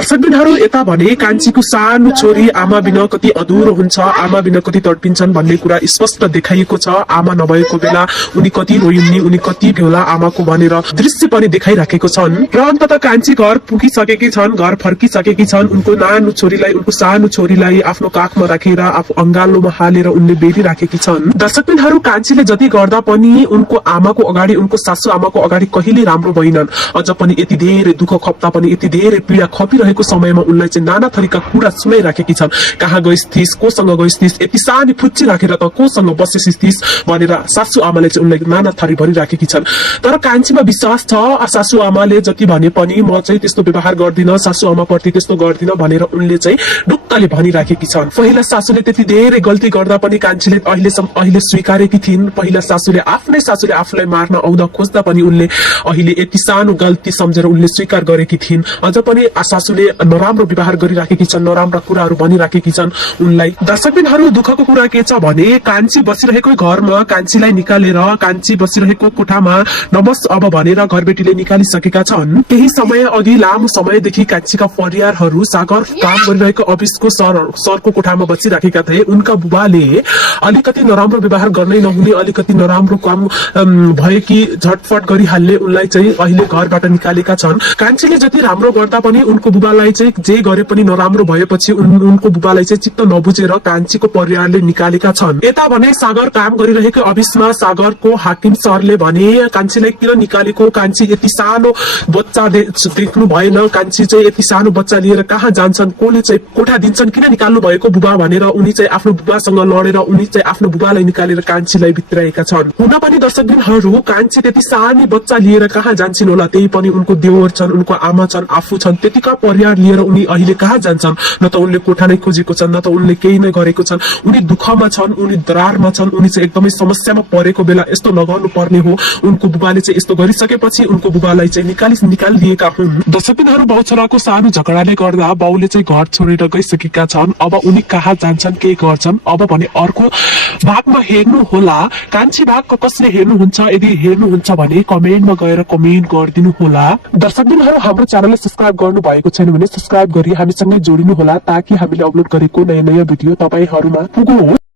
दर्शकबिनहरू यता भने कान्छीको सानो छोरी आमा बिना कति अधुरो हुन्छ, आमा बिना कति तडपिन्छन् भन्ने कुरा स्पष्ट देखाइएको छ। आमा नभएको बेला उनी कति रोइन्, उनी कति भेला आमाको भनेर दृश्य पनि देखाइराखेको छन्। र अन्ततः कान्छी घर पुगिसकेकी छन्, घर फर्किसकेकी छन्। उनको नानो छोरीलाई, उनको सानो छोरीलाई आफ्नो काखमा राखेर आफू अंगालोमा हालेर उनले बेरिराखेकी छन्। दर्शकबिनहरू कान्छीले जति गर्दा पनि उनको आमाको अगाडि, उनको सासू आमाको अगाडि कहिले राम्रो भइनन्। अझ पनि यति धेरै दुःख खप्दा पनि, यति धेरै पीडा खपिरहेको समयमा उनलाई चाहिँ नाना थरीका कुरा सुनाइराखेकी छन्। कहाँ गइस्, कोसँग गइस्, यति सानी फुच्ची राखेर त कोसँग बसेसिस् भनेर सासू आमाले चाहिँ उनलाई नाना थरी भनिराखेकी छन्। तर कान्छीमा विश्वास छ, सासू आमाले जति भने पनि म चाहिँ त्यस्तो व्यवहार गर्दिन, सासू आमा प्रति त्यस्तो गर्दिन भनेर उनले चाहिँ ढुक्कले भनिराखेकी छन्। पहिला सासूले त्यति धेरै गल्ती गर्दा पनि कान्छीले अहिले स्वीकारेकी थिइन्। पहिला सासूले आफूलाई मार्न आउँदा खोज्दा पनि उनले अहिले यति सानो गल्ती सम्झेर उनले स्वीकार गरेकी थिइन्। अझ पनि सासूले नराम्रो व्यवहार गरिराखेकी छन्, नराम्रा कुराहरू भनिराखेकी छन् उनलाई। दर्शकबिनहरू दुःखको कुरा के छ भने कान्छी बसिरहेको घरमा कान्छीलाई निकालेर कान्छी बसिरहेको कोठामा नबस अब भनेर घरबेटीले निकालिसकेका छन्। केही समय अघि लामो समयदेखि कान्छीका परिवारहरू सागर काम गरिरहेको अफिसको सरको कोठामा बसिराखेका थिए। उनका बुबाले अलिकति नराम्रो व्यवहार गर्नै नहुने, अलिकति नराम्रो काम भए कि झटफट गरिहाल्ने उनलाई चाहिँ अहिले घरबाट निकालेका छन्। कान्छीले जति राम्रो गर्दा पनि उनको बुबालाई चाहिँ जे गरे पनि नराम्रो भएपछि उनको बुबालाई चाहिँ चित्त नबुझेर कान्छीको परिवारले निकालेका छन्। यता भने सागर काम गरिरहेको अफिसमा सागरको हाकिम सरले भने कान्छीलाई किन निकालेको, कान्छी यति सानो बच्चा देख्नु भएन, कान्छी चाहिँ यति सानो बच्चा लिएर कहाँ जान्छन्, कोले चाहिँ कोठा दिन्छन्, किन निकाल्नु भएको बुबा भनेर उनी चाहिँ आफ्नो बुबासँग लडेर उनी चाहिँ आफ्नो बुबालाई निकालेर कान्छीलाई भित्राएका छन्। हुन पनि दर्शकबिनहरू कान्छी त्यति सानी बच्चा लिएर कहाँ जान्छन् होला, त्यही पनि उनको देवर छन्, उनको आमा छन्, आफू छन्, त्यतिका परिवार लिएर उनी अहिले कहाँ जान्छन्। न त उनले कोठा नै खोजेको छन्, न त उनले केही नै गरेको छन्। उनी दुःखमा छन्, उनी दरारमा छन्, उनी चाहिँ एकदमै समस्यामा परेको बेला यस्तो नगर्नु पर्ने हो। उनको बुबाले चाहिँ यस्तो गरिसकेपछि उनको बुबालाई चाहिँ निकालिदिएका हुन्। दर्शकबिनहरू बाउछोराको सानो झगडाले गर्दा बाउले चाहिँ घर छोडेर गइसकेका छन्। अब उनी कहाँ जान्छन्, के गर्छन्, अब भने अर्को भागमा हेर्नु होला। कान्छी भाग कसले हेर्नुहुन्छ, यदि हेर्नुहुन्छ भने कमेन्टमा गएर कमेन्ट गरिदिनु होला। दर्शकबिनहरू हाम्रो च्यानललाई सब्स्क्राइब गर्नु भएको छैन भने सब्स्क्राइब गरी हामीसँगै जोडिनु होला, ताकि हामीले अपलोड गरेको नयाँ भिडियो तपाईहरुमा पुगोस्।